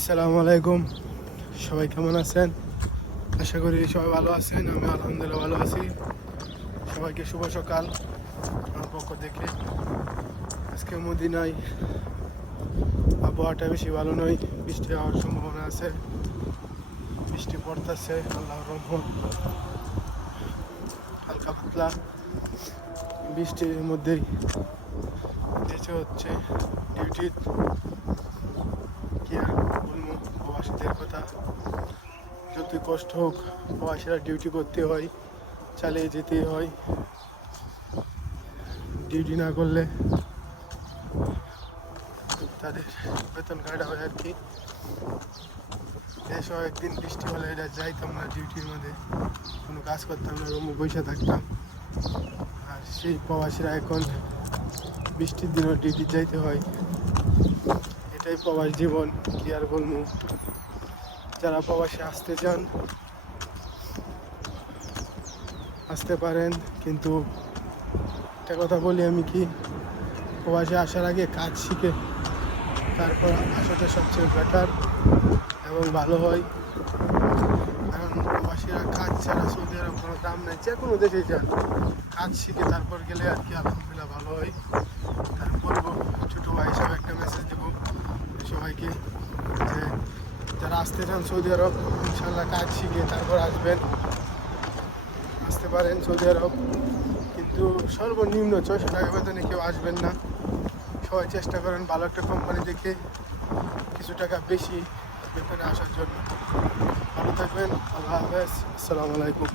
আসসালামু আলাইকুম। সবাই কেমন আছেন? আশা করি সবাই ভালো আছেন। আমি আলহামদুলিল্লাহ ভালো আছি। সবাইকে শুভ সকাল আমার পক্ষ থেকে। আজকে মদিনায় আবহাওয়াটা বেশি ভালো নয়, বৃষ্টি হওয়ার সম্ভাবনা আছে। বৃষ্টি পড়তেছে, আল্লাহর রহমত। হালকা পাতলা বৃষ্টির মধ্যেই যেতে হচ্ছে ডিউটি। কি আর বলবো প্রবাসীদের কথা, যতই কষ্ট হোক প্রবাসীরা ডিউটি করতে হয়, চালিয়ে যেতে হয়। ডিউটি না করলে তাদের বেতন কাটা হয় আর কি। দেশও একদিন বৃষ্টি হলে এটা যাইতাম না ডিউটির মধ্যে, কোনো কাজ করতাম না, রুমে বসে থাকতাম। আর সেই প্রবাসীরা এখন বৃষ্টির দিনও ডিউটি যাইতে হয়। এটাই প্রবাস জীবন, কি আর বলবো। যারা প্রবাসে আসতে চান আসতে পারেন, কিন্তু একটা কথা বলি আমি, কি প্রবাসে আসার আগে কাজ শিখে তারপর আসাটা সবচেয়ে বেটার এবং ভালো হয়। কারণ প্রবাসীরা কাজ ছাড়া সৌদি আরব কোনো দাম নেই। যে কোনো দেশে যান, কাজ শিখে তারপর গেলে আর কি আলহামদুলিল্লাহ ভালো হয়। আমি বলবো, ছোটো ভাই হিসাবে একটা মেসেজ দেবো সবাইকে, যে যারা আসতে চান সৌদি আরব, ইনশাল্লাহ কাজ শিখে তারপর আসতে পারেন সৌদি আরব। কিন্তু সর্বনিম্ন 600 টাকা বেতনে কেউ আসবেন না। সবাই চেষ্টা করেন ভালো একটা কোম্পানি দেখে কিছু টাকা বেশি বেতনে আসার জন্য। ভালো থাকবেন। আল্লাহ হাফেজ। আসসালামু আলাইকুম।